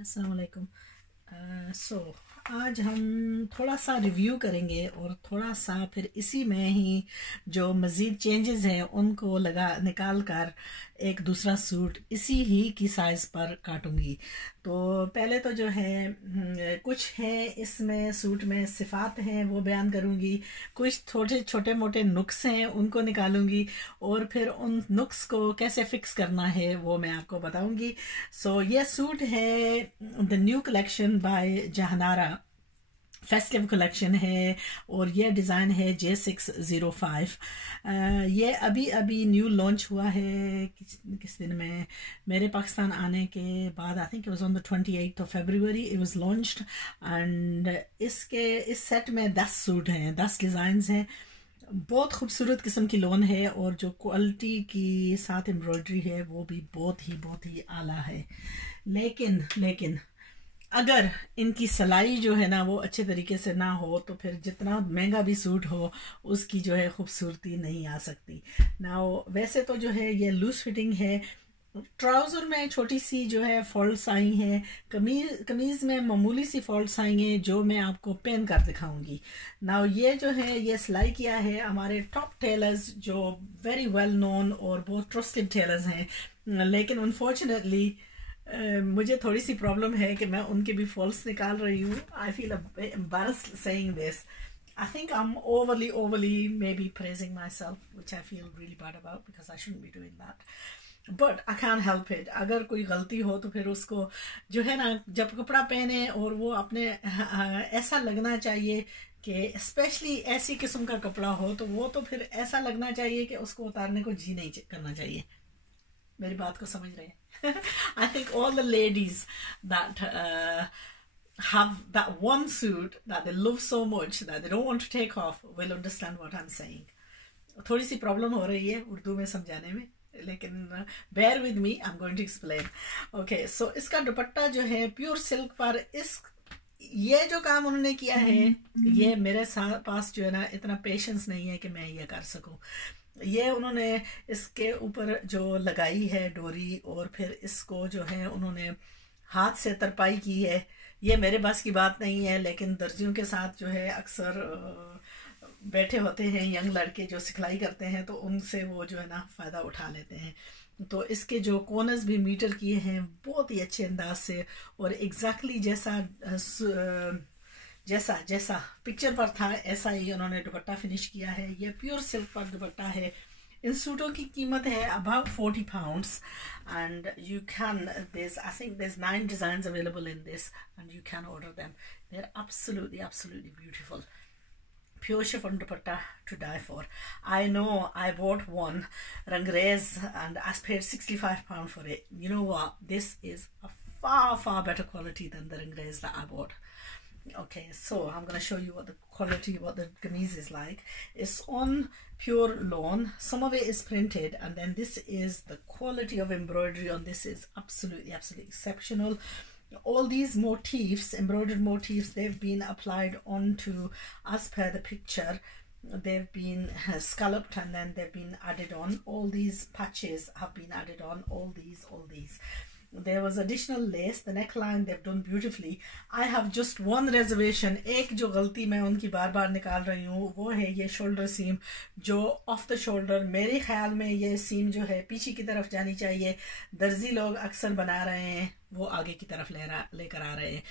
अस्सलाम वालेकुम। सो आज हम थोड़ा सा रिव्यू करेंगे और थोड़ा सा फिर इसी में ही जो मज़ीद चेंजेस हैं उनको निकाल कर एक दूसरा सूट इसी ही की साइज़ पर काटूंगी। तो पहले तो जो है कुछ है इसमें सूट में सिफात हैं वो बयान करूंगी, कुछ छोटे छोटे मोटे नुक्स हैं उनको निकालूंगी और फिर उन नुक्स को कैसे फिक्स करना है वो मैं आपको बताऊंगी। सो ये सूट है the new collection bye Jahanara, festive collection है और ये डिज़ाइन है J605। ये अभी अभी न्यू लॉन्च हुआ है किस दिन में, मेरे पाकिस्तान आने के बाद। I think it was on the 28th of February it was launched. And इस सेट में 10 सूट हैं, 10 डिज़ाइंस हैं। बहुत खूबसूरत किस्म की लोन है और जो क्वालिटी की साथ एम्ब्रॉयडरी है वो भी बहुत ही आला है। लेकिन अगर इनकी सिलाई जो है ना वो अच्छे तरीके से ना हो तो फिर जितना महंगा भी सूट हो उसकी जो है खूबसूरती नहीं आ सकती ना। वैसे तो जो है ये लूज फिटिंग है, ट्राउज़र में छोटी सी जो है फॉल्ट्स आई हैं, कमीज़ में मामूली सी फॉल्ट्स आई हैं जो मैं आपको पहन कर दिखाऊंगी ना। ये जो है ये सिलाई किया है हमारे टॉप टेलर्स जो वेरी वेल नोन और बहुत ट्रस्टेड टेलर्स हैं, लेकिन अनफॉर्चुनेटली मुझे थोड़ी सी प्रॉब्लम है कि मैं उनके भी फॉल्स निकाल रही हूँ। I feel embarrassed saying this. I think I'm overly maybe praising myself, which I feel really bad about because I shouldn't be doing that. But I can't help it. अगर कोई गलती हो तो फिर उसको जो है ना, जब कपड़ा पहने और वो अपने ऐसा लगना चाहिए कि स्पेशली ऐसी किस्म का कपड़ा हो तो वो तो फिर ऐसा लगना चाहिए कि उसको उतारने को जी नहीं करना चाहिए। मेरी बात को समझ रहे हैं? I think all the ladies that have that one suit that they love so much that they don't want to take off will understand what I'm saying. थोड़ी सी प्रॉब्लम हो रही है उर्दू में समझाने में, लेकिन bear with me, I'm going to explain. Okay, so इसका दुपट्टा जो है प्योर सिल्क पर ये जो काम उन्होंने किया है ये मेरे पास जो है ना इतना पेशेंस नहीं है कि मैं ये कर सकूं। ये उन्होंने इसके ऊपर जो लगाई है डोरी और फिर इसको जो है उन्होंने हाथ से तरपाई की है। ये मेरे बस की बात नहीं है, लेकिन दर्जियों के साथ जो है अक्सर बैठे होते हैं यंग लड़के जो सिखलाई करते हैं तो उनसे वो जो है ना फ़ायदा उठा लेते हैं। तो इसके जो कॉर्नर्स भी मीटर किए हैं बहुत ही अच्छे अंदाज से और एग्जैक्टली जैसा पिक्चर पर था ऐसा ही उन्होंने दुपट्टा फिनिश किया है। ये प्योर सिल्क पर दुपट्टा है। इन सूटों की कीमत है about 40 pounds and you can I think there's 9 designs available in this and you can order them. They're absolutely beautiful. Pure chiffon dupatta to die for. I know I bought one Rangrez and I paid 65 pounds for it. You know what? This is a far better quality than the Rangrez that I bought. Okay, so I'm going to show you what the quality, what the kameez is like. It's on pure lawn. Some of it is printed, and then this is the quality of embroidery on this is absolutely exceptional. All these motifs, embroidered motifs, they've been applied onto, as per the picture, they've been scalloped and then they've been added on. All these patches have been added on, all these. There was additional lace, the neckline they've done beautifully. I have just one reservation. एक जो गलती मैं उनकी बार निकाल रही हूँ वो है ये शोल्डर सीम जो ऑफ द शोल्डर, मेरे ख्याल में ये सीम जो है पीछे की तरफ जानी चाहिए। दर्जी लोग अक्सर बना रहे हैं वो आगे की तरफ लेकर आ रहे हैं।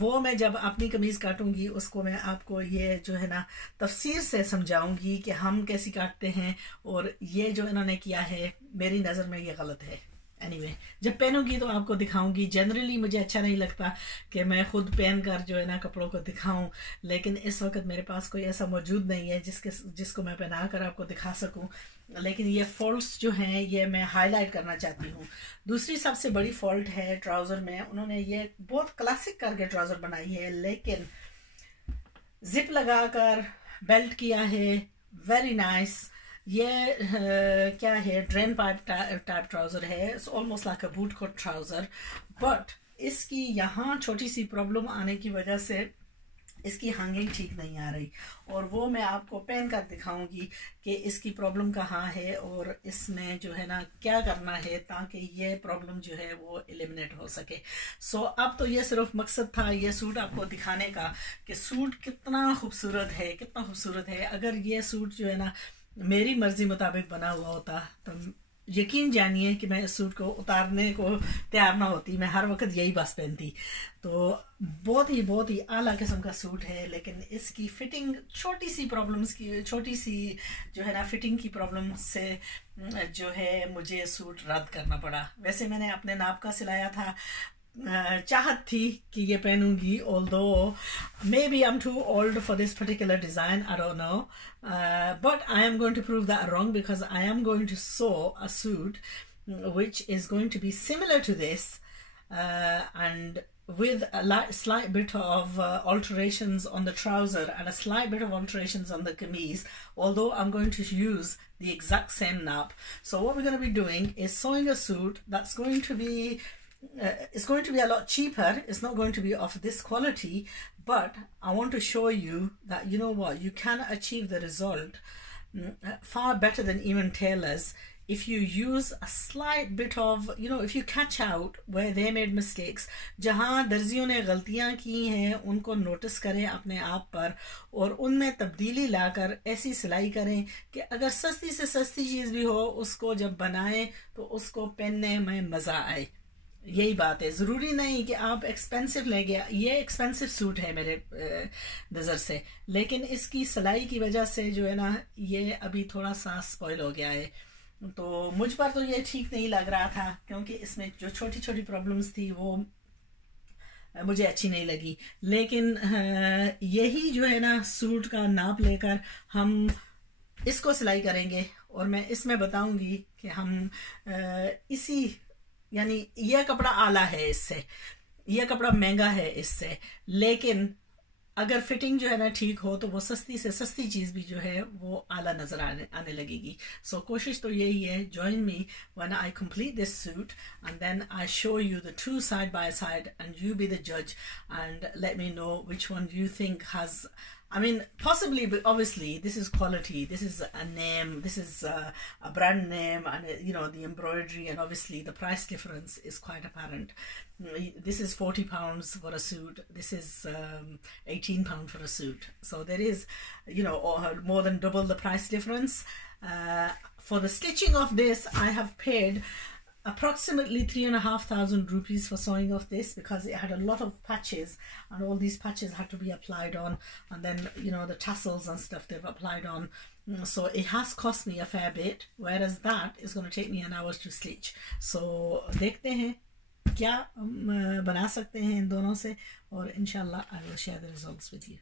वो मैं जब अपनी कमीज काटूंगी उसको मैं आपको ये जो है ना तफसीर से समझाऊंगी कि हम कैसी काटते हैं और ये जो इन्होंने किया है मेरी नज़र में ये गलत है। Anyway, जब पहनूंगी तो आपको दिखाऊंगी। जनरली मुझे अच्छा नहीं लगता कि मैं खुद पहन कर जो है ना कपड़ों को दिखाऊं, लेकिन इस वक्त मेरे पास कोई ऐसा मौजूद नहीं है जिसको मैं पहना कर आपको दिखा सकूं। लेकिन ये फॉल्ट्स जो हैं ये मैं हाईलाइट करना चाहती हूँ। दूसरी सबसे बड़ी फॉल्ट है ट्राउज़र में। उन्होंने ये बहुत क्लासिक करके ट्राउज़र बनाई है लेकिन जिप लगाकर बेल्ट किया है, वेरी नाइस। ये क्या है, ड्रेन पाइप टाइप ट्राउज़र है। It's almost like a boot cut trouser, but इसकी यहाँ छोटी सी प्रॉब्लम आने की वजह से इसकी हैंगिंग ठीक नहीं आ रही, और वो मैं आपको पहन कर दिखाऊंगी कि इसकी प्रॉब्लम कहाँ है और इसमें जो है ना क्या करना है ताकि ये प्रॉब्लम जो है वो एलिमिनेट हो सके। सो अब तो ये सिर्फ मकसद था ये सूट आपको दिखाने का कि सूट कितना खूबसूरत है, कितना खूबसूरत है। अगर ये सूट जो है ना मेरी मर्जी मुताबिक बना हुआ होता तो यकीन जानिए कि मैं इस सूट को उतारने को तैयार ना होती, मैं हर वक्त यही बस पहनती। तो बहुत ही आला किस्म का सूट है, लेकिन इसकी फिटिंग छोटी सी प्रॉब्लम्स की, छोटी सी जो है ना फिटिंग की प्रॉब्लम से जो है मुझे सूट रद्द करना पड़ा। वैसे मैंने अपने नाप का सिलाया था, चाहत थी कि ये पहनूंगी, although maybe I'm too old for this particular design, I don't know, but I am going to prove that wrong because I am going to sew a suit which is going to be similar to this, and with a slight bit of alterations on the trouser and a slight bit of alterations on the kameez, although I'm going to use the exact same nap. So what we're going to be doing is sewing a suit that's going to be it's going to be a lot cheaper. It's not going to be of this quality, but I want to show you that, you know what, you can achieve the result far better than even tailors if you use a slight bit of, you know, if you catch out where they made mistakes, जहाँ दर्जियों ने गलतियाँ की हैं उनको notice करें अपने आप पर और उनमें तब्दीली लाकर ऐसी सिलाई करें कि अगर सस्ती से सस्ती चीज़ भी हो उसको जब बनाएं तो उसको पहनने में मज़ा आए। यही बात है, ज़रूरी नहीं कि आप एक्सपेंसिव लेंगे। ये एक्सपेंसिव सूट है मेरे नज़र से, लेकिन इसकी सिलाई की वजह से जो है ना ये अभी थोड़ा सा स्पॉइल हो गया है। तो मुझ पर तो ये ठीक नहीं लग रहा था क्योंकि इसमें जो छोटी छोटी प्रॉब्लम्स थी वो मुझे अच्छी नहीं लगी। लेकिन यही जो है ना सूट का नाप लेकर हम इसको सिलाई करेंगे और मैं इसमें बताऊंगी कि हम इसी, यानी यह कपड़ा आला है इससे, यह कपड़ा महंगा है इससे, लेकिन अगर फिटिंग जो है ना ठीक हो तो वो सस्ती से सस्ती चीज़ भी जो है वो आला नजर आने लगेगी। सो कोशिश तो यही है, join me when I complete this suit and then I show you the two side by side and you be the जज and let me know which one you think has, I mean, possibly, but obviously, this is quality. This is a name. This is a brand name, and you know the embroidery, and obviously the price difference is quite apparent. This is £40 for a suit. This is £18 for a suit. So there is, you know, more than double the price difference. For the stitching of this, I have paid approximately 3,500 rupees for sewing of this because it had a lot of patches and all these patches had to be applied on, and then you know the tassels and stuff they've applied on, so it has cost me a fair bit, whereas that is going to take me an hour to stitch. So देखते हैं क्या बना सकते हैं इन दोनों से और इंशाल्लाह I will share the results with you.